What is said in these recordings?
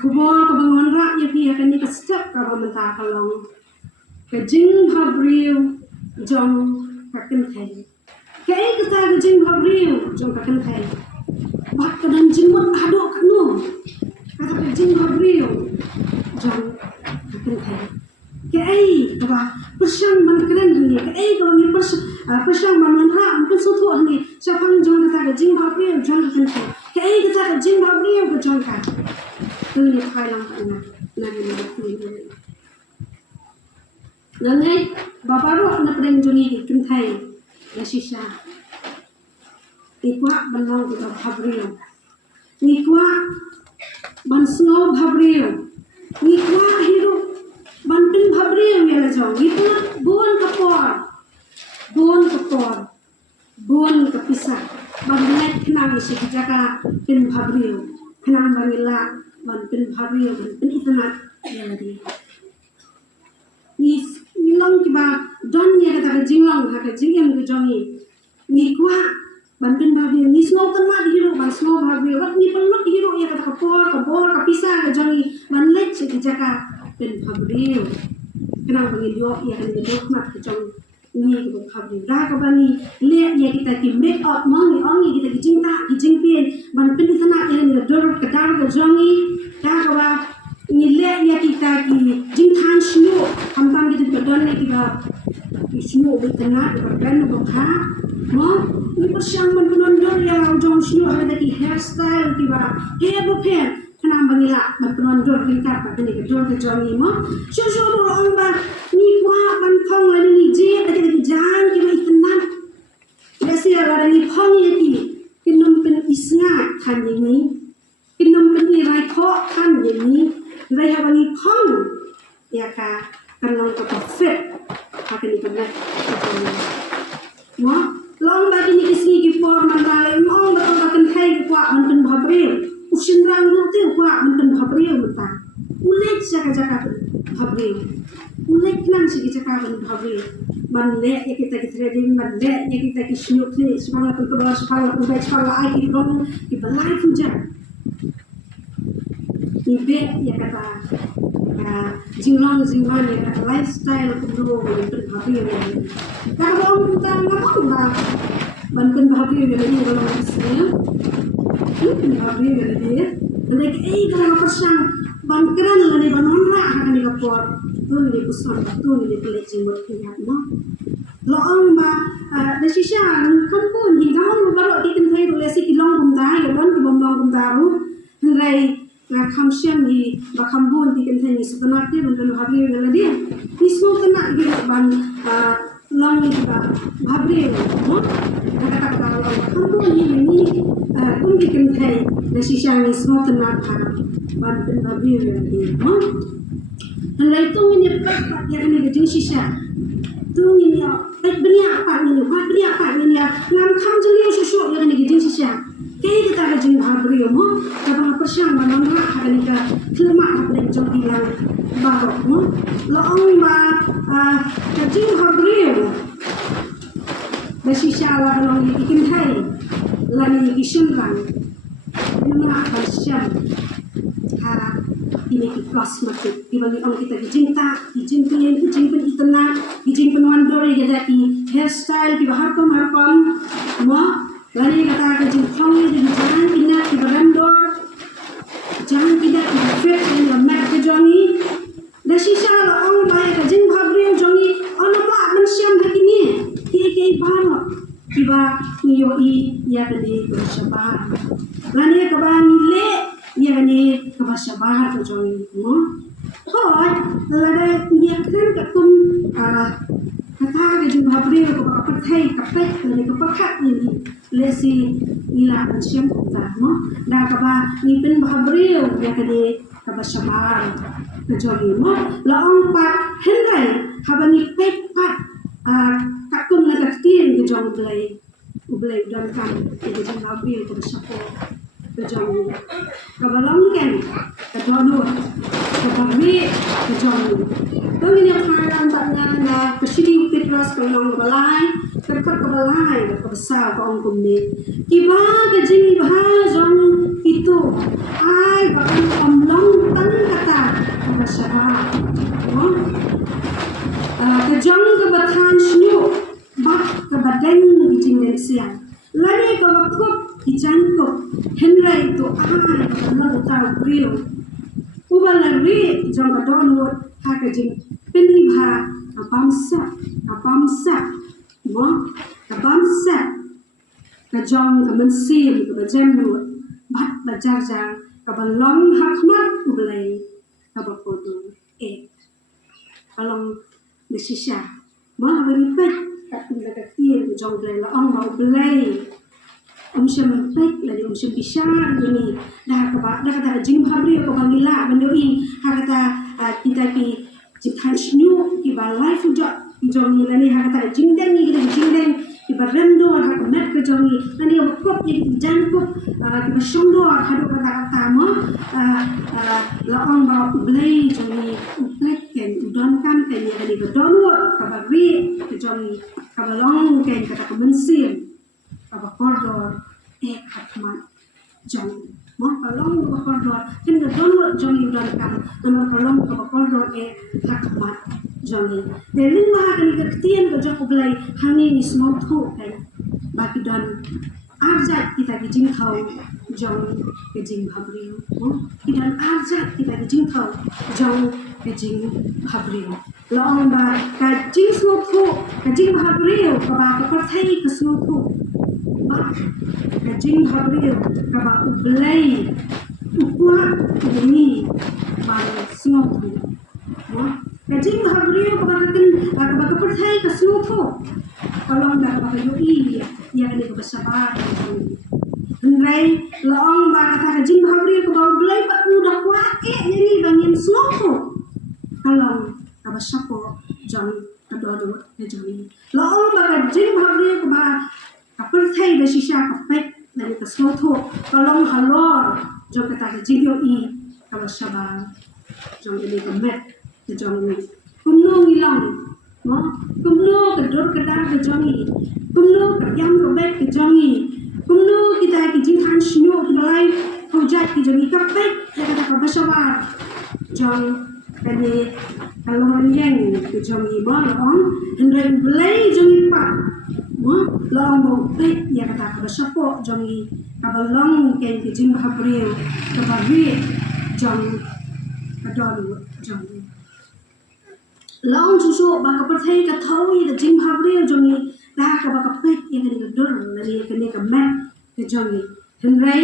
kubur ke bangun rak ya pihak ini ke step ke mentah kalong ke jing habriu jong kaken kai kai kita ke jing habriu jong kaken kai bak kedan jingmut aduk kanu kata ke jing habriu jong kaken kai kai kaba persang ban keren ni kai kaba ni persang ban rak mungkin suatu ni siapa jong kata ke jing habriu jong kaken kai kai kita ke jing habriu ke jong kai tu ni kai lang kana lagi ni tu Nangai bapa roh na pedang joni kin thai ya sisa ikwa banau kita bhabriyo nikwa ban snow bhabriyo nikwa hiru ban pin bhabriyo ya la jong ikwa bon kapisa ban net knang si jaka pin bhabriyo knang bangila ban pin bhabriyo ban pin itna ya la di is long kiba don ya kata jinglong ha ka jingem ke jongi ni kwa banten babi ni snow kan ma hiro ban snow babi wat ni peluk hiro ya kata ka bor ka pisa ke jongi ban let se jaka pen babi kenang bangi yo ya kan de mat ke jong ni ke babi ra ka bani le ya kita ki make up mongi ongi kita ki jingpien ban pen sana ya ni dor ka dar ke jongi ka ba ni le ya kita ki jingthan shnu hamtam gitu badan ni kita shnu betena berben bokha mo ni persiang menonjol ya jong shnu ada ki hairstyle kita hair bopen kana bangila menonjol kita pada ni gedor ke jongi mo shu orang ba ni kwa ban khong la ni je ada ki jan ki mai tenan besi ada ni khong ye ki kinum pen isnga kan ni kinum pen ni rai kho kan ni rai habani khong ya ka kalong ko fit hakani kana mo long ba ni isi ki por man dale mong ba ba kan thai kwa man kan bhabre usin rang ru te kwa man kan bhabre mata ulek jaka bhabre ulek lang si jaka ban bhabre ban le ya kita ki trading ban le ya kita ki snyuk ni subhanallah ko ba subhanallah ai ki ron ki balai puja ibe ya kata jinglong ya kata lifestyle kedua banten bhabi ya kalau kita ngomong ba banten bhabi ya ni kalau isnya banten bhabi ya ni dan kalau persang bankeran lani banonra akan dikapor tu ni pusan tu ni pelek jimut kiat mo loong ba desisya kampun hidaun baru di tentai relasi kilong kumta ya ban kibomlong kumtaru nrai na kamsiam di bakambun di kentai ni sebenarnya bentuk habri yang dia ni semua kena gitu ban long ni ba habri mo kata long bakambun ni pun di kentai desisya ni semua kena ban habri yang dia mo dan itu ini apa yang ni jadi sisa tu ni ya beri apa ni ya ngam kam jeli susu yang ni jadi sisa kaya kita kerja habri mo kapag persiang manong ha ka klima habri jong ilang barok mo loong ba kerja habri mo basisya la long ikin hai lani ikisun kan lima persiang ha ini ki cosmetic dibagi orang kita kijingpien itena kijingpen wandori kita ki hairstyle ki harkom mo lani kata kerja kami di jangan tidak di berandor jangan tidak di fit di lemak ke jongi dan sisa la orang bayar kerja habri jongi orang mak mensiam hakini kiki baru tiba niyoi ya kini bersabah lani kabani le ya kini kebersabah ke jongi mo koi lada ya kan ketum kata kerja habri ko pakai kapek lani kepakat ini lesi ila mensiam kita mo dah kaba ngipin bhabriu ya kade kaba sabar kejogi mo laong pat hendrai habani pek pat kakun na kaktin kejong ublay dan kan kejong bhabriu kaba sapo kejong kaba longken kejodo kabri kejong tong ini karan taknya na kesidi upitras kalong balai kerkat kebalai besar ke orang kumni kiba kejing bahas orang itu ai bahkan omlong nama utau grill ubala ri jong ka donut ha ka jing penibha kapamsa mo kapamsa ka jong ka mensim ka jemnu bat bajar ka balong hakmat ublai ka bapodo kalong desisya mo bani pet ka tinda ka tien jong blai la ong ba ublai syam pek la di syam bisar ini dah kata jing habri ko bangila bandoi kata kita ki jitan snu ki ba life jo jongi la ni kata jingden ni jingden ki ba rendo ha ko met ko jongi ani ko kop ni jan ko ki ba shondo ha do kata mo la on ba blay jongi upek ken udon kan ken ni ani ba donwo ka ba ri ko jongi ka ba long ken kata ko mensim apa koridor hakmat jong mo kalong ko koridor kin ga donlo jong yudan kan nama kalong ko koridor hakmat jong de lima kan ga ktien ko jok blai hangi ni small tho kan baki dan arjat kita ki jing thau jong ke jing bhabri mo kidan arjat kita ki jing thau jong ke jing bhabri long ba ka jing small tho ka jing bhabri ko ba ka parthai ka small tho kajing habril kaba ublay ukwa ini bang snotu kajing habril kaba katin kaba kaperthai ka snotu kalong dah kaba yoi ya ni kaba sabar Henry laong ba kata kajing habril kaba ublay pa udah kwa ni bangin snotu kalong kaba sapo jang kadodo kajing laong ba kajing habril kaba perthai da shisha ka pek la ka snotho kalong halor jo ka ta jigyo I ka shabal jong ini ka met ka jong ni kumno ngilang mo kumno ka dor ka dar ka jong ni kumno ka yam ro bet ka jong ni kumno kita ki jing han shno ki balai ko jat ki jong ka pek la ka shabal jong ka ni kalong yang ka jong ni mo on henry blay jong ni pa long mo pek ya kata ka sapo jongi kabalong ken ki jing habril kabari jong kadolu jongi long susu ba ka perthai ka thawi da jing habril jongi da ka ba ka pek ya ni dur la ni ka ni ka mat ka jongi henry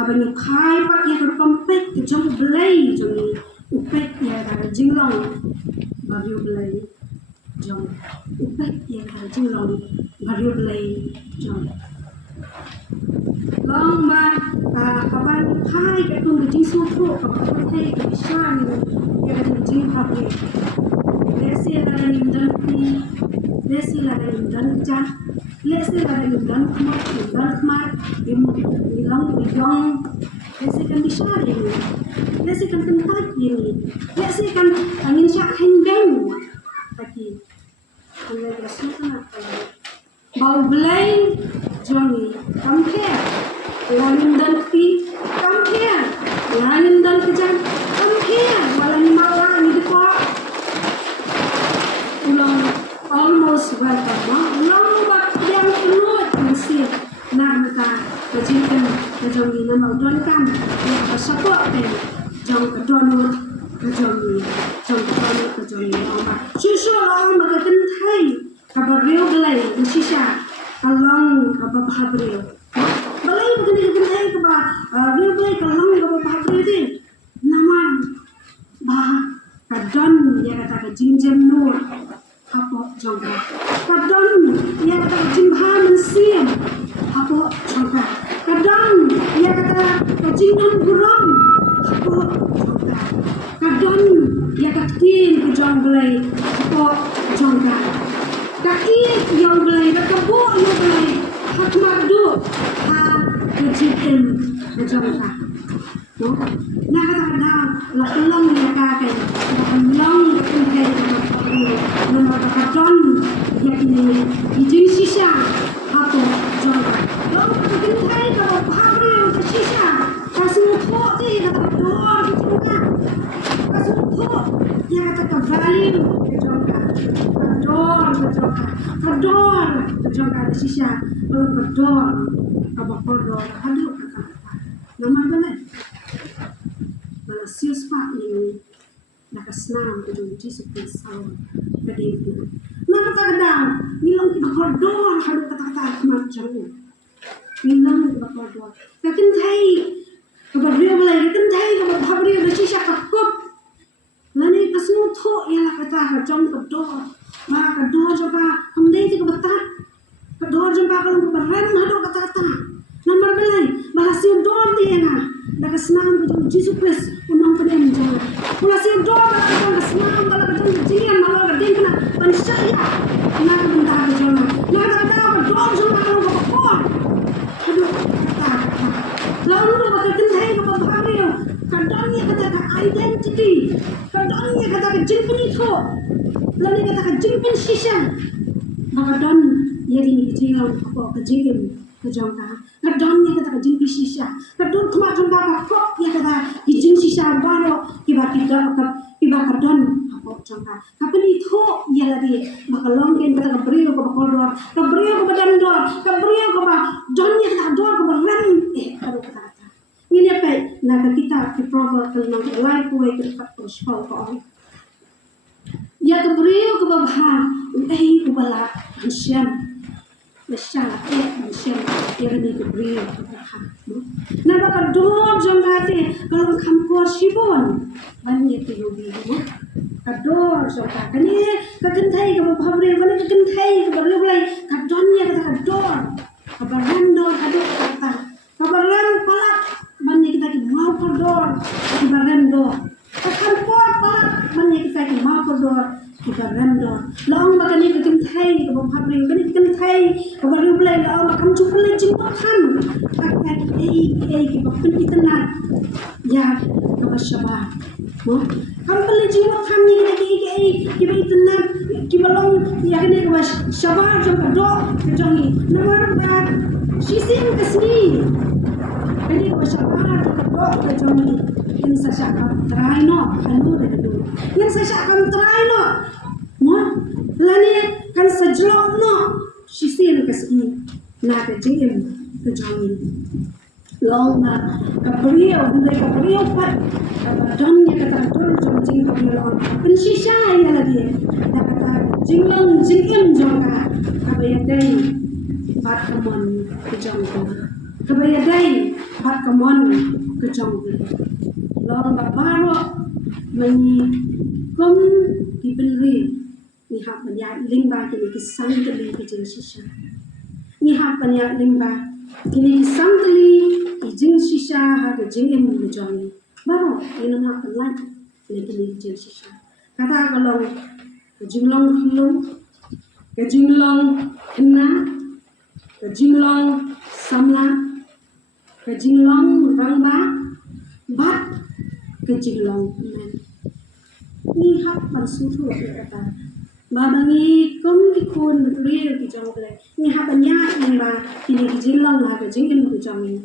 abani khai pat ya ka pek ka jong blai jongi upek ya da jing long ba yu blai jong upek ya ka jing long baru belai jom long ma kawan hai ka tung jing su tho ka thai ka shan ya ka jing habri lesi la ni dan ni lesi la ni dan ja lesi la ni dan khma im long yong lesi kan disha ini lesi kan kentat ini lesi kan angin syak hendeng lagi oleh rasulullah Bau belai jongi, come here. Lanin dan fi, come here. Lanin dan kejan, come here. Walani malah ni dekat. Ulang almost welcome. Ulang buat yang penuh masih nak mereka kejikan kejongi nama udon kan. Yang bersapok kan, jong kedonut kejongi, jong kedonut kejongi. Susu orang berkata Thai. Kabar rio belai sisa kalong kabar bahabril belai begini begini kabar rio belai kalong kabar bahabril di nama bah kadon dia kata ke jim nur apa jongga kadon dia kata ke jim mensim apa jongga kadon dia kata ke jim burung apa jongga kadon dia kata tin ke jong belai apa jongga kaki yang belai kebo yang belai hakmat do ha kejikan jongka no na kata da la long ya ka kai long ku kai no ma ka ton ya ni jing sisa hapo jongka long ku kai ka bhavre ka sisa kasu tho ti ka do jongka kasu tho ya ka value jongka Kador jongka ada sisa belum kador apa kodor aduh kata nama benar sius pak ini nakasnam itu Jesus Kristus kadang nak kadang bilang berdoa harus kata-kata macam bilang berdoa tapi thai keberdoa lagi kan thai keberdoa berci syakap lani kasnu tho ya kata jom berdoa maka doa coba hamdai itu betul doa coba kalau berren hado kata-kata nomor belai bahasa doa dia na nakasnam itu Jesus Kristus unang penenjang pula si doa nakasnam kalau betul jian malah gading kena pansaya nak benda berjana nak kata doa coba kalau berkor aduh kata lalu dia berkata hai kepada dia kadangnya kata identity kadangnya kata jingpin itu lalu kata jingpin shisha maka dan ia ini kecil apa kejingin kejangka kadangnya kata jingpin shisha kadang kemarin kata kok ia kata jing shisha baru kiba kadang apa jangka tapi itu ia lagi maka longgen kata kebriu kepada badan dor kebriu kepada donnya kata dor kepada aduh kata ini apa naga kita di prover kelima life way ke terus kau ya kebriu ke bawah ubala Hashem Mesya Hashem ya ini kebriu ke bawah naga kador jangate kalau kampur sibon banyak tiubi kador jangka ini kegentai ke bawah beri mana kegentai ke bawah beri kadonnya kata kador kabaran dor kador kata kabaran palak banyak kita mau kodor di barendo akan pot banyak kita mau kodor di barendo laong makan ini bikin thai ke bawah beri bikin thai ke bawah beri laong makan cukup lagi makan akan ke bawah pendidikan ya ke bawah syabah kamu beli makan ni ke bawah internet ke bawah ya ke bawah syabah jom dok kejongi nomor 4 sisin kesini jadi masyarakat berdoa ke jami yang saya akan teraino halu dulu yang saya akan teraino lani kan sejlok no sisin kesini na ke jim ke jami long na kabriyo pat don ya kata dol jom jing kabriyo kan sisa ya lagi kata jinglong jingim jonga abaya dai pat kamon ke jami kabaya dai pat kamon ke jami long babaro mani kom dibeli ni hap banyak limba kini kisang teli ke sisa ni hap banyak limba kini kisang teli ijing sisa ha ke jingim ke jami baru ini nak pelan kini ijing sisa kata kalau ke jinglong khulung ke jinglong kena ke jinglong samla ke jinglong rangba bat ke jinglong men ni hap pansutu kata babangi kom dikun betul di jam kale ni hap banyak ni ba ini ke jinglong ha ke jingim ke jami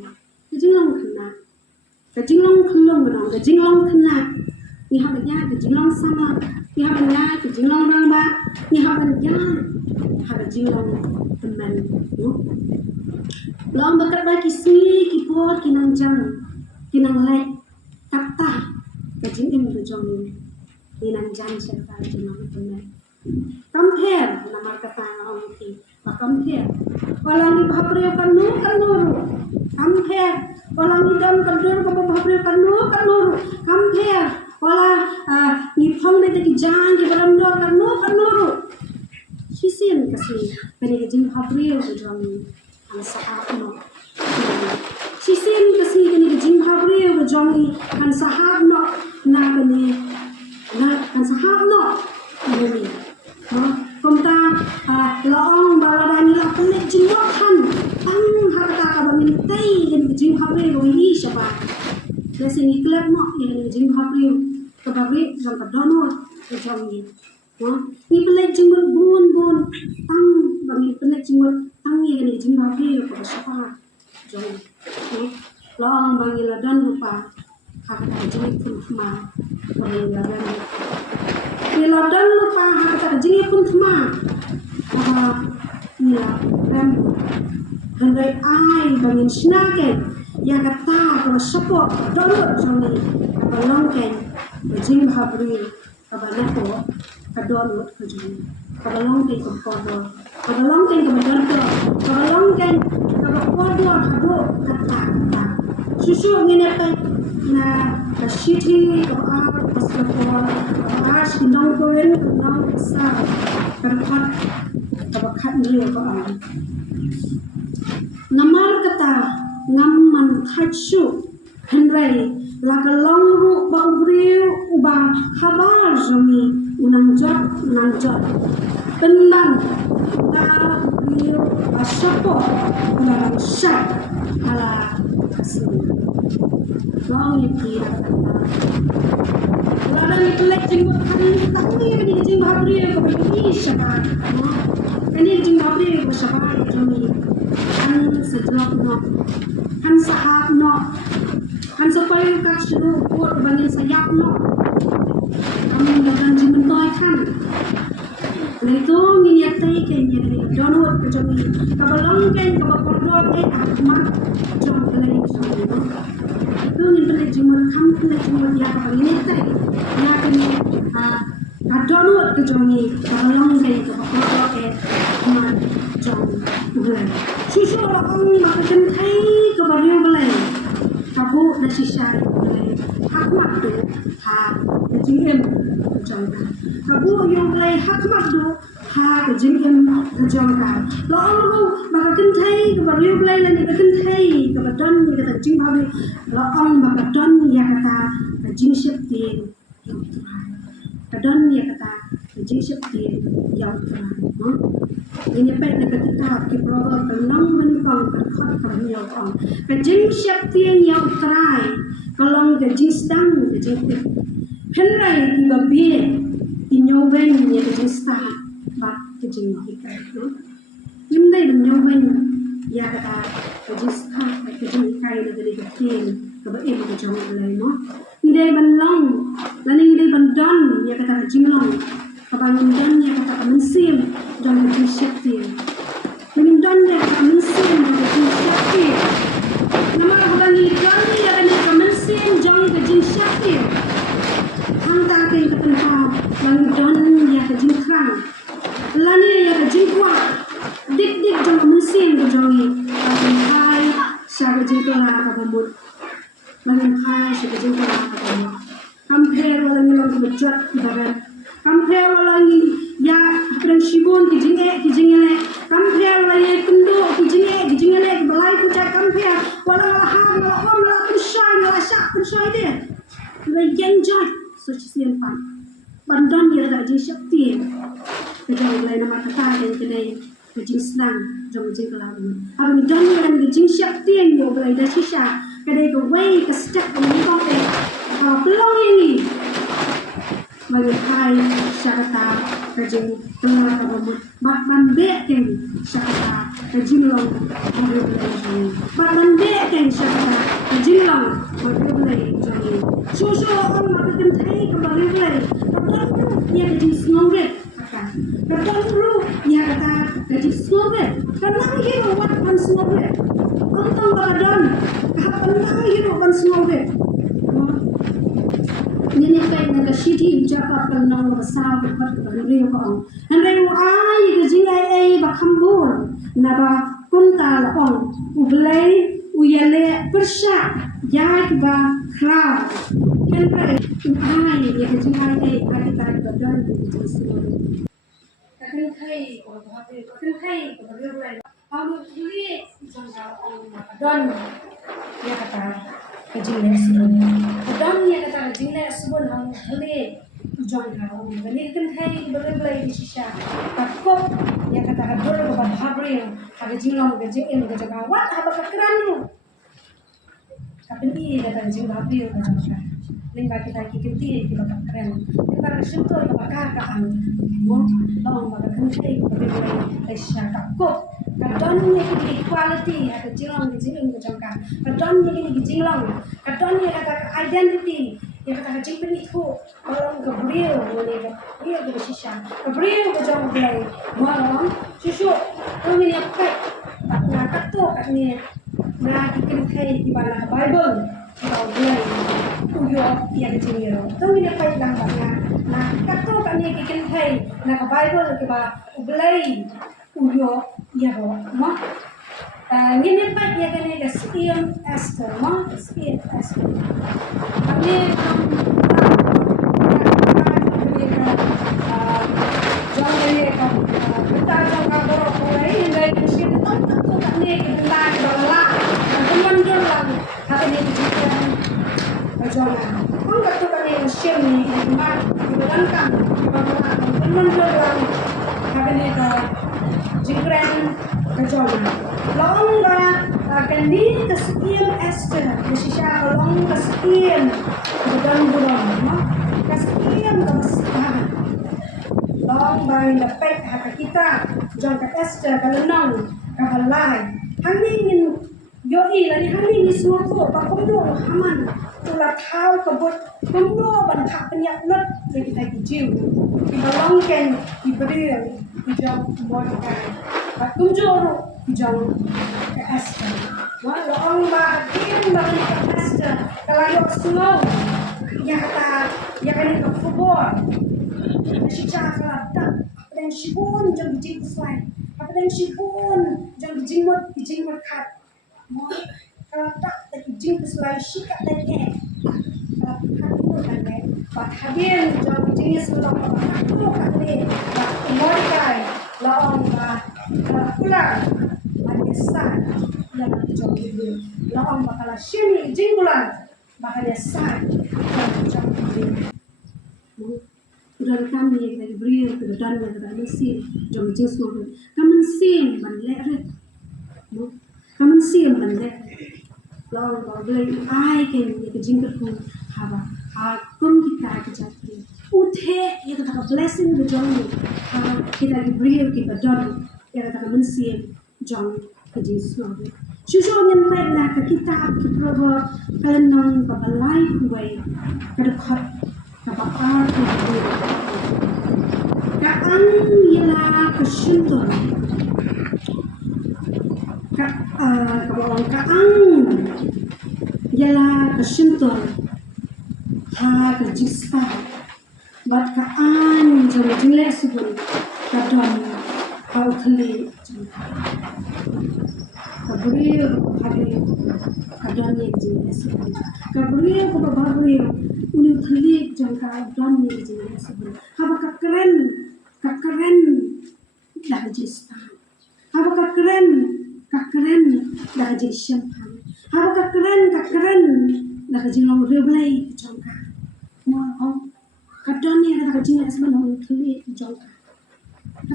ke jinglong kena ke jinglong khulung ke jinglong kena ni hap banyak ke jinglong samla ni hap banyak ke jinglong rangba ni hap banyak ha ke jinglong teman Long bakat bagi sini kipot kinang jang kinang lek kata kajing im berjong kinang jang serta jinang teman compare nama kata orang itu compare orang ni bahapre kanu compare orang ni dam kandur ko bahapre kanu compare orang ni phong de ki jang ki barando kanu sisin kasi pene jing bahapre berjong ang sahab no sisin kasi kini jing bahapre berjong ang sahab no na kini na ang sahab no ini komta laong baladani la pelik jingwakan tang harta ka bamin tai den jing bahapre wi siapa lesing iklat no yang jing bahapre ka bagri jang ka dono berjong ni pelik jingwat bun tang bamin pelik jingwat tangi ni jing bahapre ko siapa jong laong bangi la dan lupa harta jing pun ma bangi la dan Niladan lupa harta jing pun ma nila dan hendai ai bangin snake ya kata ko support donor jong ni balong ken jing habri kabana ko kadon mut kujun kabalong ken ko kodo kabalong ken ko don ko kabalong ken ko kodo habo kata susu ngene pa na kashiti ko pasapor as kinong ko ren nang sa karpat kabakat niyo ko namar kata ngamman khachu henrai lagalong ru bangriu uba habar jami unang jot penang ta riu asapo ulang syak ala kasin long yiti lalang itlek jinggot kan takni ni jing habri ko bi syaba kani jing habri ko syaba jami kan sejak no kan sahab no kan supaya kat syuru kuat bangin sayap no kami dalam jimen toy kan itu nginiatai kayaknya dari download ke jami kabalong kan kabapordot akmat jom kelai suri no itu ngintele jimen kam kelai jimen ya kabanginiatai ya kini download ke jami kabalong kan kabapordot akmat jom kelai susu orang makan kai kabariu kelai kabu nasi syai hakmat tu ha jingem jangka kabu yang lai hakmat tu ha jingem jangka lo lu maka kentai kabariu kelai lani kentai kabadon kata jing babi lo ong maka don ya kata jing syekti yang Tuhan kadon ya kata jing syekti yang Tuhan ini baik dekat kita kita tenang menikang terkot kerja orang kejing syakti yang terai kalau kejing sedang kejing henrai tiba biar inyoben ya kejing sedang bak kejing kita indai inyoben ya kata kejing sedang kejing ikai dari kecil kebaik kejing lain no indai benlong lain indai bendon ya kata kejing long kebangun ya kata kemensim dan kejing syakti menindonnya kemensin dan kejing syakti nama bukan ini ya kan kemensin jang kejing syakti hantar ke tempat menindon ya kejing kerang lani ya kejing kuat dik jang kemensin kejongi hai syar kejing kelah kabamut menimpai syar kejing kelah kabamut compare orang yang kebejat ibarat compare orang ya prinsipun kijinge compare lagi kendo kijinge balai kucak compare wala ham wala om wala kushai wala syak kushai dia lagi enjoy sosial pan bandan dia tak jadi syakti kedai lain nama kata dan kedai kejing senang jom jing kelam abang dan yang kejing syakti yang yo balai dah sisa kedai ke way ke step ini kau pelong ini bagi hai syakata kejing tengah kabut bak bandek yang syakata kejing long bagi belai bak bandek yang syakata kejing long bagi belai jadi susu orang makan thai kembali belai kadang dia kejing snowbird kadang dulu dia kata kejing snowbird kadang hidup buat ban snowbird ontong kadang kadang hidup ban snowbird ini kayak naga sidi jaka kenal besar berkat kepada orang. Henry ai kejing ai bakambur naba kunta lapong ublay uyale persya ya ba kra Henry ai ya kejing ai kita badan kejing semua. Kadang kai ko bahape kadang kai ko bahape alu dili jangka don ya kata kejing semua. Dan yang kata jingle sebut ham hale tujuan kau. Balik kan hai berbelai di sisa. Takut yang kata dulu kepada habril. Ada jingle kejing kejaga. Wat apa kekeran lu? Tapi ni kata jingle habril kejaga. Lingkar kita kikiti kita keren. Lingkar sentuh kita kakak. Mau long maka kan hai berbelai di sisa. Takut. Kadonnya ini equality ada jingle kejaga. Kadonnya ini jingle. Kadonnya kata identity yang kata kecil itu orang Gabriel boleh Gabriel bersisa Gabriel berjauh belai malam susu kami ni apa nak kata kat ni nak dikenai di bawah Bible kalau belai uyo yang jingiro tu ini pai lang bangna na kato kani kikin thai na ka bible ke ba ublai uyo ya ro ma ngine pai ya kani ga skiem Esther ma skiem Esther kami jangan ka kita jangan boro ko ai indai skim tu kani ke la bala teman lang hari ini kita jangan kung kato kani skim ni ma ibalankan bala teman lang hari ini ka jingkran ka jangan long ba kandi ka skiem Esther mesisha long ka skiem budan ma ka skiem ka masikahan long ba lepek haka kita jang ka Esther ka lenong ka balai hangin yoi lani hangin ni semua tu pa kumdo haman tula thau ka bot kumdo ban kha penyak lot le kita jiu ki balong ken ki berial ki jang mo ka pa kumjo ro ki jang ka Esther wa long ba tin ba ni ka Esther kalayo slow ya kata ya kan ka football si cha kala ta dan si bon jang jing slide apa dan si bon jang jing mot khat mo kala ta ta jing slide si ka ta ke kala khat ko kan le pa habien jang jing slide pa khat ko kan le pa mo kai long ba kula ada san yang jang jing long ba kala shini jing bulan makanya san jang jing dan kami yang beri kebetulan yang kita mesti jom jus mahu kami sim banlek red, kami sim banlek, lalu boleh ai kan yang kejingkat pun haba, kum kita kejati, uthe yang kita blessing berjom kita beri kebetulan yang kita mesti jom kejus mahu. Susu yang lain nak kita kita kelenang kebalai kuai kedekut kapal kuai. Kaang ialah kesuntur. Kaang ialah kesuntur. Ha kejista. Bat kaan jom jile subun kadon hau thli. Kabriyo hari kadon ye jile subun. Kabriyo ko babriyo uni thli jom kadon ye jile subun. Haba keren dah jista. Apa keren dah jisyampang. Apa keren dah jilong reblay jongka. Mau kadon ni kata jing le sebenarnya thli jongka.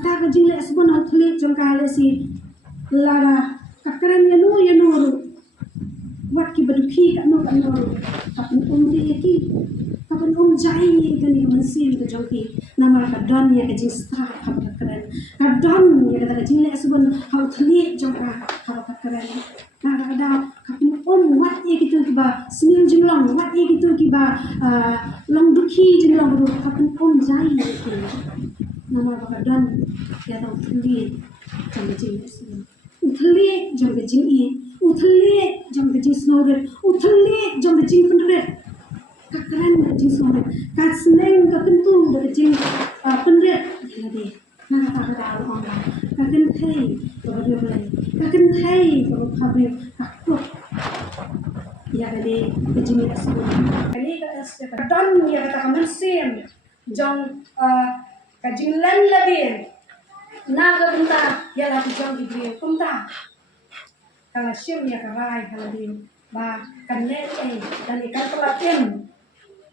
Kata jing le sebenarnya thli jongka le si lara keren ya nu wat ki baduki kat no kapan ki kapan jai kan ni mensin ke jongki nama kadon ya ke jistra apa keren kadon ya kata jing le sebon hau thli jongka hau keren ada kapan wat ya gitu kiba senyum jinglong wat ya gitu kiba long duki jinglong ru kapan jai gitu nama kadon ya tau thli jong jing le sebon uthli jong jing i uthli jong jing snore uthli jong jing penret keren jing snore kat seneng ka kentu da jing penret ya de na ta da orang ka ken thai ba de boleh ka ken thai ba khabe ka ya de jing asbu ani ka don ya ka mensim jong ka jing lan labe na ga bunta ya la jong di kumta kalau sim ya karai kalau di ba kan le dan ikan pelatin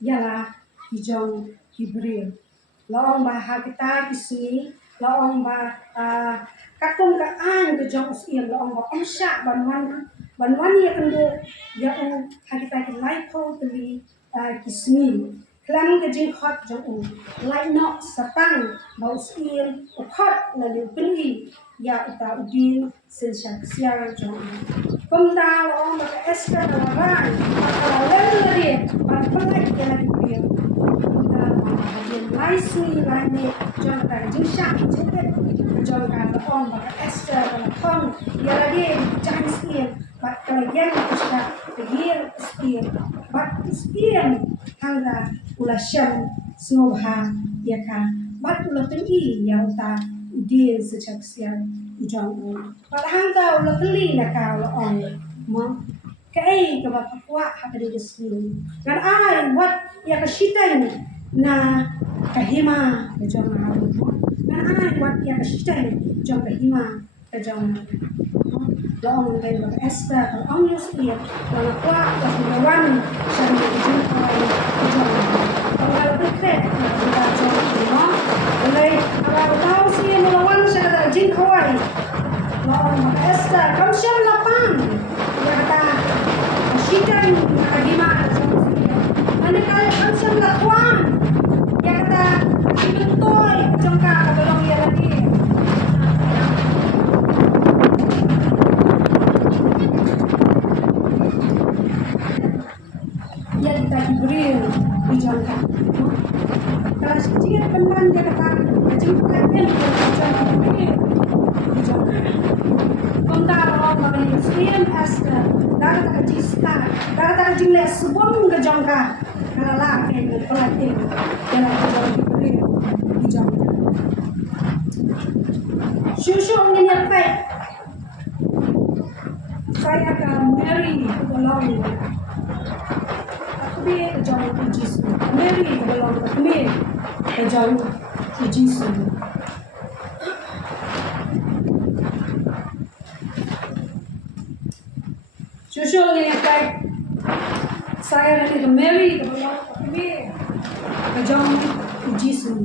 ialah hijau Jibril. Laong ba kita kisi, laong ba katung ka an ke jong usia laong ba omsya banwan ya kendo ya kita lai ko teli kismi. Kelam ke jing khot jong lai no satang ba usia khot na le beli ya uta udin sensya siar jong. Kumta laong ba Esther lawan kalau lele ba pelak ya lagi lai sui lai ne jong ka jing sha jete jong ka laong ba Esther ba thong ya lagi jangan sih ba kalau yang kita hier spier bat spier hanga ula syam snobha yaka bat ula teni yang ta udin sejak siang ujang bat hanga ula keli naka ula ong mo kai ka ba pakwa hakade desni ngan ai wat ya kashitan na kahima ujang haru ngan ai wat ya kashitan ujang kahima ujang Long day of Esther, on your spear, on a clock of the one, shall be the John. Kalau berkait, kita coba, mulai kalau tahu sih mula one shall the Jin Hawaii. Long Esther, kamu siapa lapang? Ya kata, Shitan Kadima, mana kalau kamu siapa lakuan? Ya kata, dibentoy, jengka belum ya lagi. Jibril dijangka. Kalau sejak teman dia kata, kecintaannya dijangka Jibril dijangka. Kontar orang mengenai Muslim Esther, dari tak cista, dari tak jelas sebelum kejangka. Kalau lah kayak pelatih, dia dijangka Jibril dijangka. Susu menyertai. Saya akan Mary tolong. Kami kejauhan Yesus, Mary belum kami kejauhan Yesus. Susul ini kayak saya nanti ke Mary belum kami kejauhan Yesus.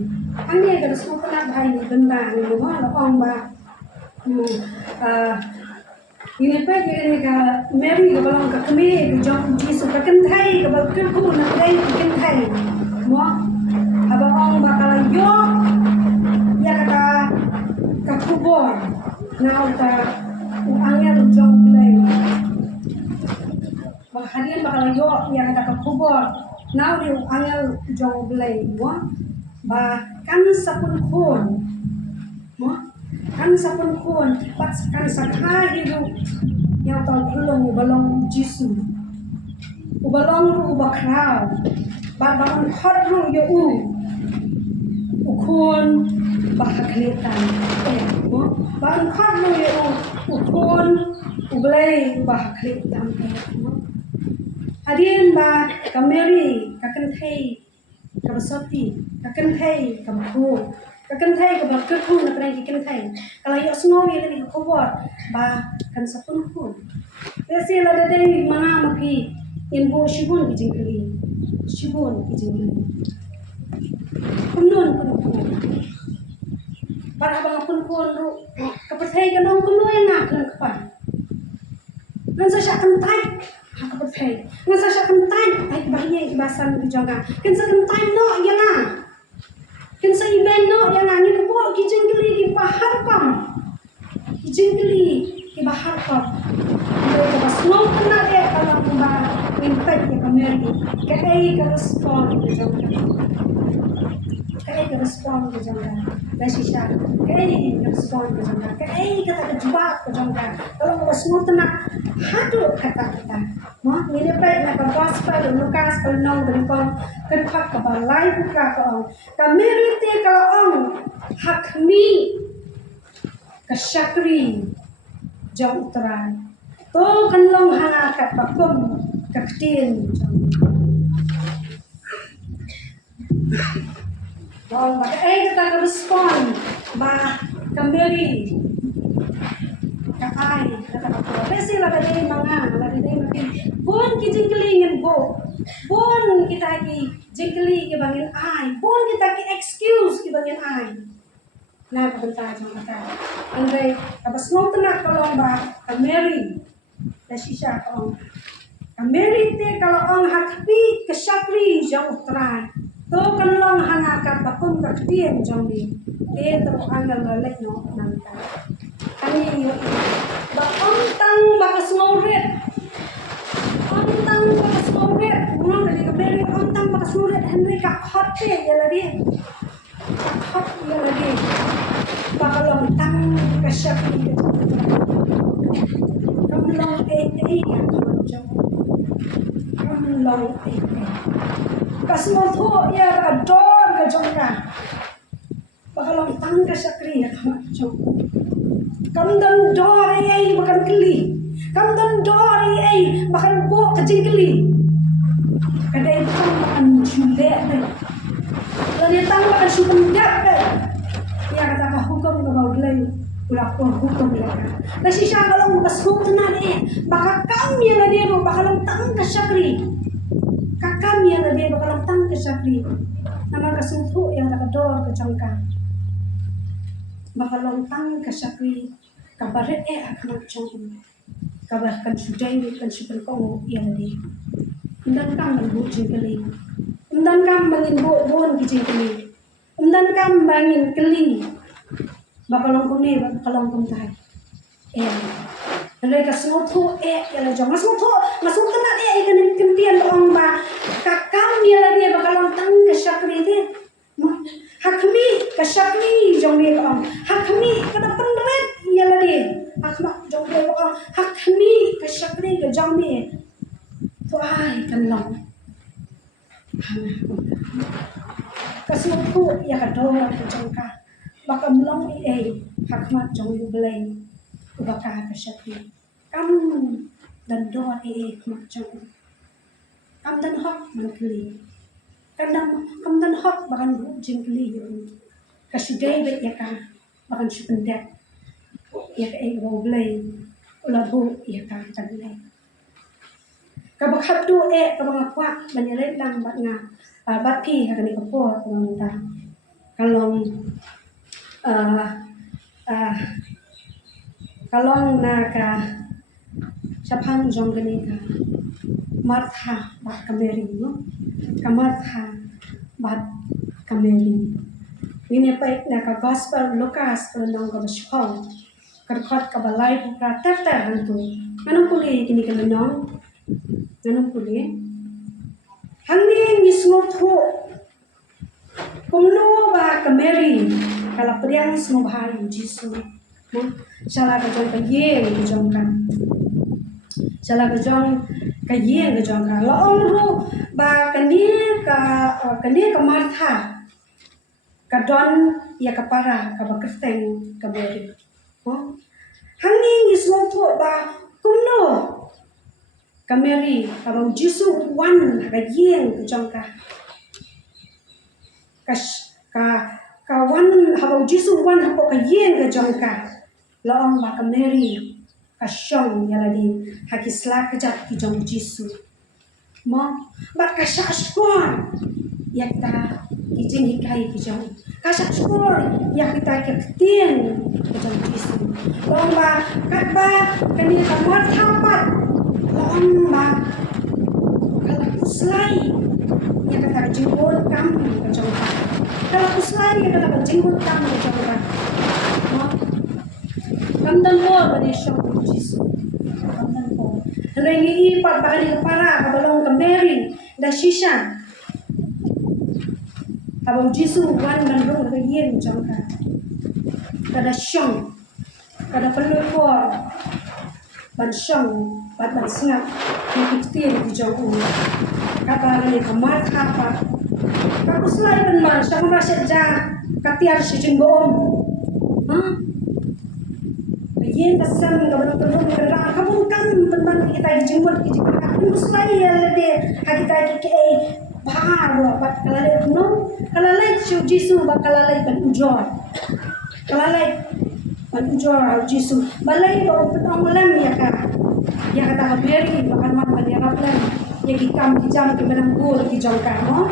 Angin kalau semua pernah bahaya tentang rumah lapang bah. Ini pa ini ka Mary ka balong ka kami ka John Jesus ka kentai ka bal ku na dai kentai mo abang bakal yo ya kata ka kubor na uta angel John play bahadian bakal yo ya kata ka kubor na ri angel John play mo ba kan sapun kun mo kan sapun kun pat kan sakha hiru yang tahu belum balong jisu ubalong ru ubakrau babang khadru yo ukun bahakletan mo babang khadru yo ukun ublay bahakletan hadirin ba kameri kakenthai kabasati kakenthai kamku kakenthai ka barkatun na pernah kakenthai kalau yo semua yang lebih kuat ba kan sapun kun kasi la dai mga mapi inbo shibun kijingkali kunun para bang kun ru kaperthai ka nong kuno yang nak lang kapan nan sa kentai kaperthai nan sa kentai ai bahaya basan bijonga kan sa kentai no yana kan sa iben no yana ni bo kijingkali di pahar kam kijingkali di bahar kam do ka snow na de kalau ba impact ya kameri kai ka respond bijonga kai ka respond bijonga dasisha kai ka respond bijonga kai ka ta jawab bijonga kalau ba snow na hadu kata mo ini pa na ka gospel Lucas kalau nong berikon kan pak ka ba live ka kameri te kalau ong hakmi kasyakri jauh terai to kan long hanga kat bakum kaktin long ba kita respond ba kameri kapai kata apa besi lah dari mga bon kijingkelingin bon kita ki jingkeli ke bangin ai bon kita ki excuse ke bangin ai na pabentar jang kata andai abas mau tenak kalau ba Mary da shisha kalau Mary te kalau ong hakpi kesyakri jauh terai to kan long hanga kat bakun kaktian jang di te terus anggal lalek no nangka kami yo ba ontang bakas ngauret ontang bakas ngauret ngong dari Mary ontang bakas ngauret Henry ka khotte ya lagi khot ya lagi bakal tang kasyakri kamu long ya macam long kasmo tho ya ka don ka jongka bakalong tang ka sakri ya kama jong kam dan dor ai bakan keli kam dan dor ai bakan bo ka jingkeli kadai tang bakan jule deh lani tang bakan sukan dak deh ya kata ka hukum ka baulai ulak po hukum ya na si siya kalong basmo tanan baka kam ya na dia bakalong tang ka sakri kakam ya na dia bakalong tang ka sakri nama kasuthu yang nakador ka jangka makalontang kasakri kabare akmak chong kabar kan sudai kan supen kong yang di undan kam bu jingkeli undan kam bangin bon jingkeli undan kam bangin keli bakalong kune bakalong kumtai Nalai kasuthu yang jong kasuthu na ikan kempian ong ba kakam ya dia bakalontang kasakri dia hakmi kasakni jong dia kaam hakmi kada pendret ya ladi hakma jong dia kaam hakmi kasakni ka jong dia to ai kan long kasuthu ya kador ka jong ka bakam long hakma jong belai ubaka kasakni kam dan doa mak jong kam dan hok mangkeli kam dan hok bakan bu jingkeli kasudai bet ya ka bakan supendak ya ka go blay ula bu ya ka tanlay kabak tu kabak kwak banyalet lang bat nga bat pi ka ni kapo ta kalong kalong na ka sapang jong gani ka martha bat kameri no kamartha bat kameri ini pa na ka gospel Lucas ko nang ka bashaw karkhat ka balay ko tata hantu anong puli kini ka nang anong puli hangni mismo tho kumlo ba kameri kala priang mismo bahai jisu salah ka jong ka ye ka jong ka salah ka jong ka ye ka jong ka laong ru ba kani ka martha ka don ya ka para ka ba kristeng ka beri hangni ismo tho ba kumno ka mary ka ba jisu wan ka ye ka jong ka ka wan ha jisu wan ha ka ye ka jong ka laong ba ka mary ka shong ya ladi hakisla ka jat ki jong jisu mo bat ka syashkor ya kita kijing hikai ki jong ka syashkor ya kita ketien ki jong jisu laong ba kat ba kani ka martha pat laong ba kala kuslai ya kata jinggot kam ka jong ka kala kuslai ya kata jinggot kam ka jong ka kamdan ko ba ni syong jisu kamdan ko nangi ipat ba kani para kabalong ka Mary da shisha abang jisu wan bandung ka yen jong ka kada syong kada perlu ko ban syong bat ban snap ni kitin di jong kata ni kamar apa aku selain ban sa merasa ja katiar si jengboom yen kasan gaban perlu kera kabun kan teman kita dijemput ki aku selain ya lede kita ki bahar bat kalalay no kalalay si jisu ba kalalay ban ujor kalalay ban ujor jisu balay ba putamulan ya kata beri bakan man diraplan ya kikam kijam ki bananggol ki jongka no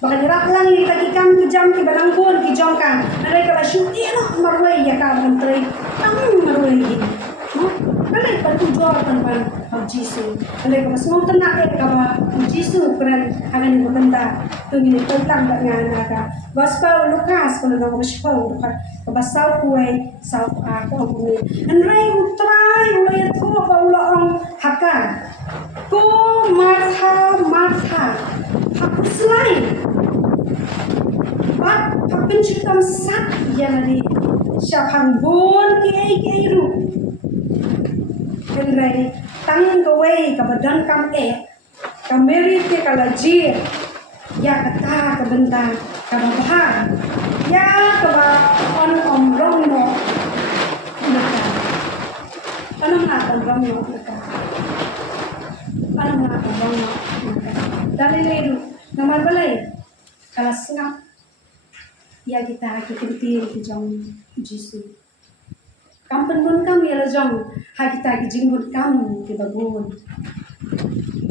bakan diraplan kita kikam kijam ki bananggol ki jongka nalay ka syuti no marway ya ka mentray tang marway no kalay ban ujor ban jisu nalay ka semua tenak ka ba jisu kran hagan ni benda tu ni tentang dengan ka gospel Lucas ko na ko show ka basaw kuay south ko ni anray utray ulay to ba ulaong haka ko martha hakuslay bat hapin sitam sat yanari siya hangbon ki ru anray tang gaway kabadan kam kameri te kalajir, ya kata kebentar, kababahan, ya kaba on rong mo, naka, anong natang rong mo naka, anong natang rong mo naka, dali ledu, naman balay, kalas nga, ya kita kikintir kijong Jisu. Kampen bun kam ya lajong, ha kita kijing bun kam kibabun.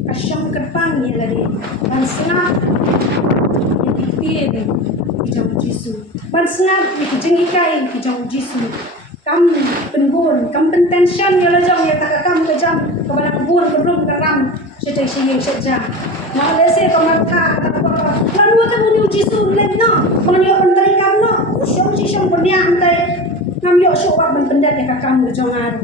Kasyang kerpang ya lagi, ban sengat ya kikintir kijong Jisu. Ban sengat ya kijing ikai kijong Jisu. Kam penbun, kam pentension ya lajong ya tak kam kejam kebalang bun kebrum keram sedai siyeng sejam. Nah, lese pemerintah kata apa? Lalu kita punya Jisu lena, kalau dia menteri kamu, usia Jisu punya antai, kami usia orang benda yang kamu jangan.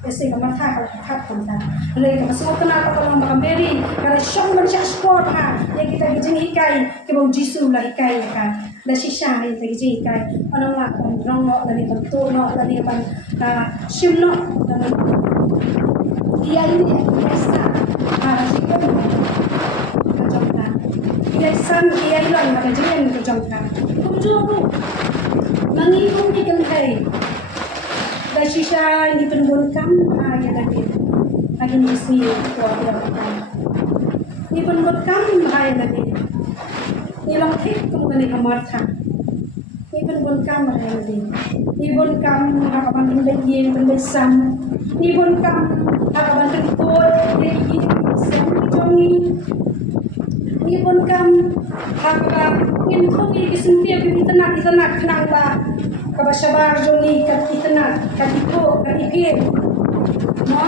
Lese pemerintah kalau kita kontak, lalu kita semua kenal kalau orang beri, kalau syam manusia sport ha, yang kita gijing ikai, kita Jisu lah ikai kan, dan sisa yang kita gijing ikai, orang lah orang nak dari bentuk nak dari sim nak, dia ini biasa, sikap. San iya ilang maka jangan kejangkan. Kumjuru mangikung ikan hai. Dasisha ini penbunkan aja tadi. Lagi mesti kuat kuat. Ini penbunkan aja tadi. Ilang tik kemudian kamarta. Ini penbunkan aja tadi. Ini bunkan hakapan pendek pendesam. Ini bunkan hakapan pendekut. Ini jongi. Ni pun kam haka ngin khomi kisintia bi itanak kenang ba ka basabar jongi kat itanak kat iko kat ike no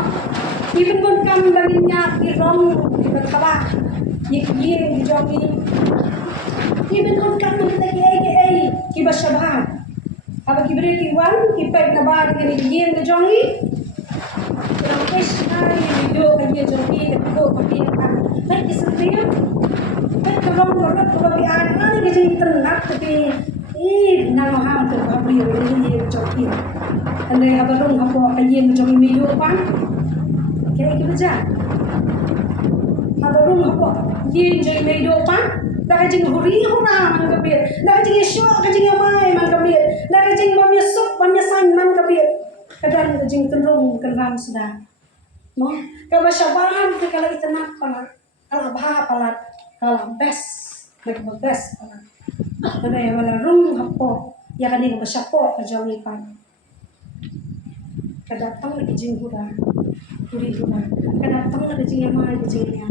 ni pun kam bagin nya ki rong ki bataba yik yin ki jongi ni pun kam kita ki basabar aba ki bre ki wan ki pek na ba ki yin ki jongi yang Krishna video ka ye jongi ko ka bi ka hai kisintia kalau ada jadi tenang tapi nama ham tu apa yang joki, anda apa dong apa yang joki video pan, kira kira je, apa dong apa yang joki video pan, dah kajing huri man kabir, dah kajing show kajing amai man kabir, dah kajing mamnya sup mamnya san man kabir, kadang kajing terung keram sudah, no, kalau syabaran tu kalau kita nak kalau palat. Kalau best, mereka best kalau ada yang mana room apa, ya kan ini bersiapa kerja ikan. Kedatang lagi jinggura, huri-hura. Kedatang lagi jing yang mana jingnya.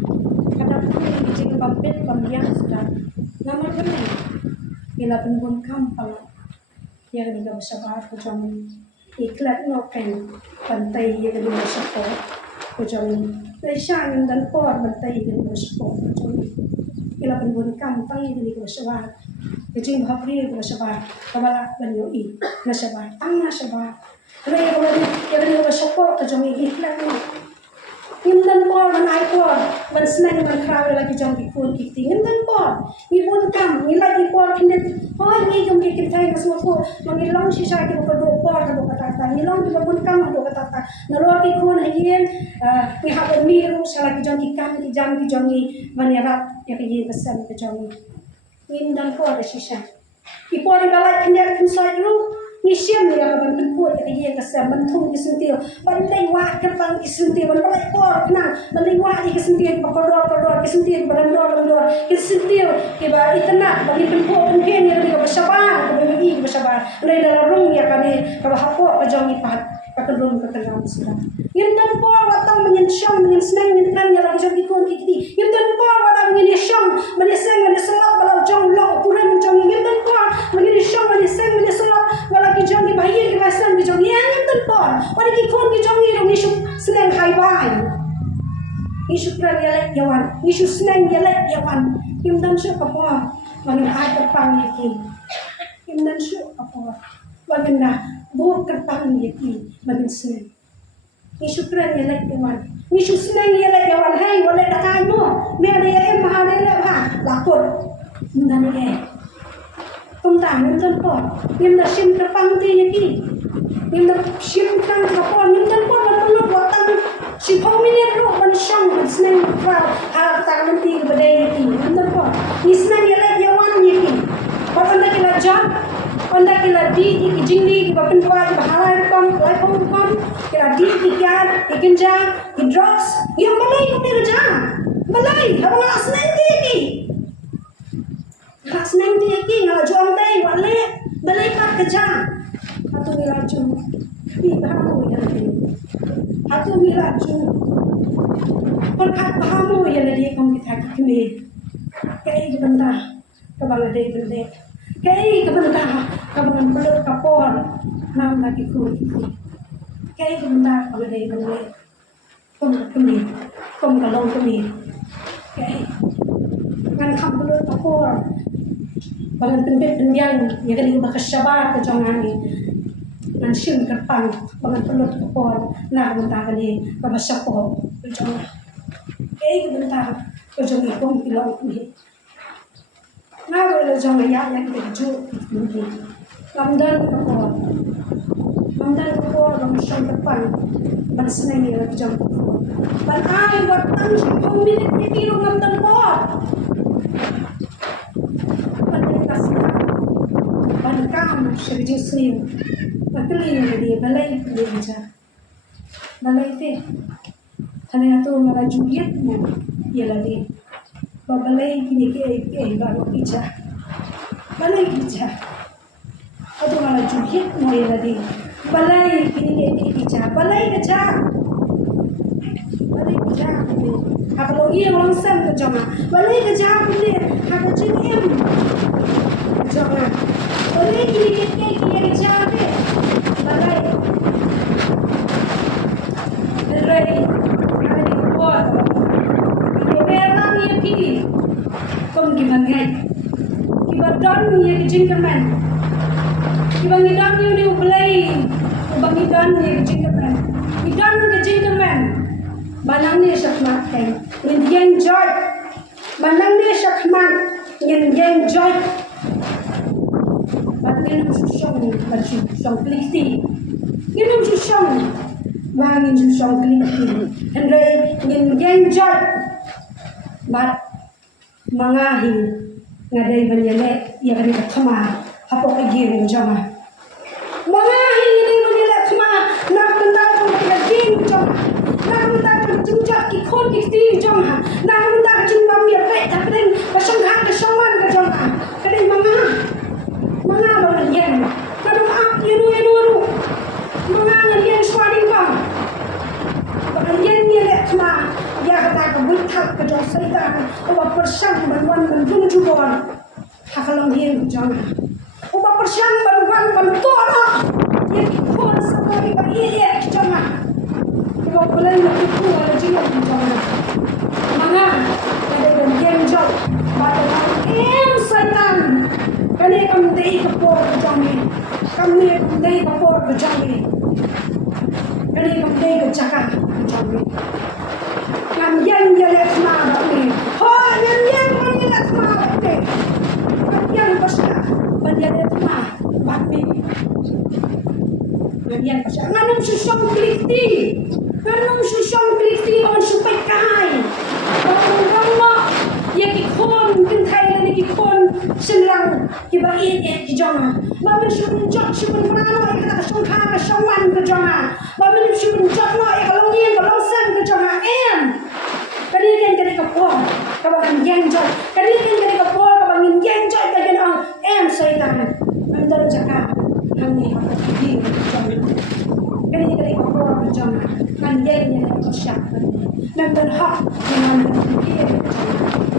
Kedatang lagi jing bampet bambiang sudah. Nama kena, bila penbun kampal, ya kan ini bersiapa kerja iklat noken pantai ya kan ini bersiapa kerja Lesyang dan por bantai dan bersyukur kila penbun kampang ini ko sabar kejing bahapri ko sabar kabala banyo I na sabar tang na sabar re ko ni bersyukur ke jong iklan ngim dan por man ai por man snang man krawe lagi jong ikun kiti ngim dan por ni bun kam ni lagi por kinet hoy ni jong kitai na semua ko mangilong si sa ki ko por ka kata ni long di bun kam do kata na lo ki kun hayen ni ha mi ru sa lagi jong ki kam ki jam ki jong ni manerat ya ki pesan ke jong ni dan por si sa ki por ni bala kinet kun sa ru ni siam ni ka ban ku ya ki pesan ban thung ki sentil ban lei wa ka ban ki sentil ban bala por na ban lei wa ki sentil pa kodor ki sentil ban dor ki sentil ki ba itna ban ki ku pen ya ki ba sabar ko ni ba sabar re da rung ya ka ni ka ba hapo ka jong ni pat ka rung ka kalam sila yun dan po watang manyan syam manyan snang manyan kan ya lagi jong ki kun ki ti yun dan po watang manyan syam manyan seng manyan selok bala jong lo puren jong yun dan po manyan syam manyan seng manyan selok bala ki jong ki bahir ki basan ki jong yan yun dan po wala ki kun ki jong ni rong ni snang hai bai isu kran ya lek yawan isu snang ya lek yawan yun dan syo ka po manyan ai ka pang ki yun dan syo ka po maganda buhok kerpang yaki magin senang. Isu keren ya lek yawan. Isu senang ya lek yawan. Hey, boleh takan mo. Mere ya mahal ya ha. Lapor. Mundan ya. Tumtang mundan po. Nimda sim kerpang ti yaki. Nimda sim kerpang po. Nimdan po matulog watang 10 minit ro man syang man snang crowd harap tak nanti ke badai yaki nanti ko ni snang yala yawan yaki pat anda kila jam anda kila di ki jingli ki bapen kwa ki bahalai kam lai pom kam kila di ki kyan ikin ja ki drugs yang balai ni ke ja balai abang snang ti yaki snang ti yaki ngala juang dai wale balai pat ke ja atu mila ju pi bahamu yaki atu mila ju Kon kat bahamu yana dia kong kita kini. Kei ke benda kabang ada benda. Kei ke benda kabang peluk kapor nam lagi kur. Kei ke benda kabang ada benda. Kom kini, kom kalong kini. Kei ngan kam peluk kapor. Bangan pendet pendiang ya kali bakasyabar ke jangan ni. Ngan shin kerpang bangan peluk kapor nak benda kali bakasyapo ke jangan. Kei bentar kejong ikong pilong ni. Ngawe lo jong ya yang keju ni. Lamdan ko. Lamdan ko bang syang depan. Ban senang ni lo jong ko. Ban ai watang 10 minit ni tiro lamdan ko. Ban kasih. Ban kam syarju slim. Patli ni dia balai ni aja. Balai te. Hanya tu malah juliet mu, ia lagi. Babalai kini ke baru pijah, balai pijah. Atau malah juliet mu ia lagi. Balai kini ke pijah, balai pijah, balai pijah. Kalau ia langsung ke jangan, balai pijah ni, aku jenim jangan. Balai kini ke pijah ni, balai. Balai. Kom gibangai kibadan ni kijingkaman kibangidan ni ubelai ubangidan ni kijingkaman idan kijingkaman banang ni syakmat kan nyen joy banang ni syakmat nyen joy batin susong susong klikti nyen susong bangin susong klikti hendai nyen joy bat mangahi ngadai banyale ya kani thama hapo agir jama mangahi ngadai banyale thama nak benda ko agir jama nak benda ko jumjak ki khon ki ti jama nak benda ko jumba mi pe tapren basangha ka sawan ka jama kadai manga bangan kadu ap yenu manga ngan swadi kam bangan ni le thama ya kata ka buthak ka jo saitan oba persang banwan ban junjubon hakalang hien jang oba persang banwan ban tona ye khon sabari ba ye janga oba bulan ni ku ala jiyo janga manga kada ban yen jo ba ta em saitan kane kam dei ka por jangi kam ne kam dei ka por jangi kane kam dei ka jaka jangi ngam yen yelet ma ba ni ho yen man yelet ma ba ni ngam yen pasha ban yelet ma ba ni ngam yen pasha nganum susong klikti on supai kai ngam ma ye ki khon kin thai le ki khon sinrang ki ba ki jong ba min shun jot shun ma no e ka shun kha ka shun wan ka jong ba min shun jot no e ka long yen ka long san ka jong em kali kan ka po ka ba kan yen jot kali kan ka po ka ba min yen jot ka gen ang em saitan andar jaka hamni ka di jong kali ka po ka jong kan yen yen ka syak nan dan hak dengan dia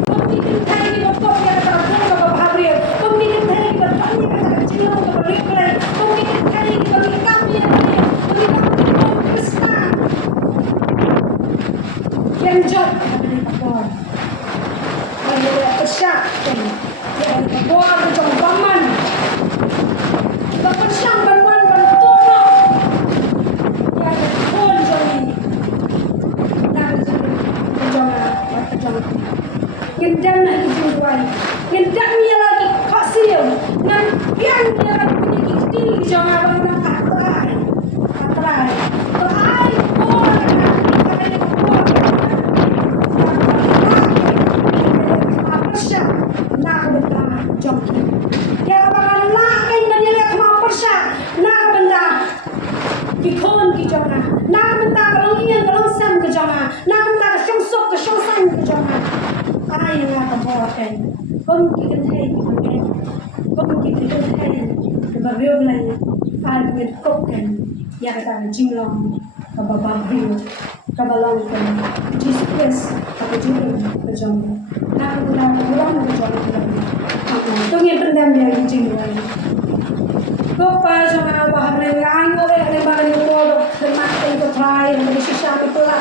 pemikiran tadi kita fokus pada apa bahari pemikiran tadi kita tanya pada kecil kita reply pemikiran tadi kita kami Kristen yang jod dari kapal ada pesyak dari kapal macam baman bapak syang banwan bantuan ya ada pun jadi nak jangan jongki ya bakal la kain dan lihat mau persya nak benda dikon ki jonga nak benda kalau ian kalau sam ke jonga nak benda syong sok ke syong sang ke jonga ai nga ka bo kan kon ki kan hai ki kan kon ki kan hai ke ba reo lai ai met kok kan ya ka jinglong ka ba ba reo ka ba long kan Jesus ka ba jinglong ke jonga nak benda ulang ke jonga tu yang pendam dia jinglong kok pa jonga ba ha lai ai ngo le ba le ko de mak ko try de shisha ko la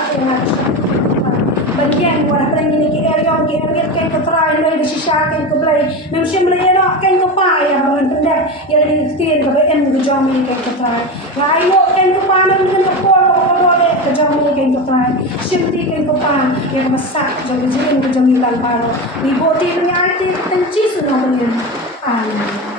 bagian wala pa ni ki eryon ki erget ken ko try no de shisha ken ko blai mem shim le no ken ko pa ya ba man pendam ya ni tin ko em ko jomi ken ko try lai no ken ko pa no ken ko ko le ko jomi ken ko try shim ti ken ko pa ya ko sa jo ko jin ko jomi lan pa ni boti ni ai ti ten chi su no ko ni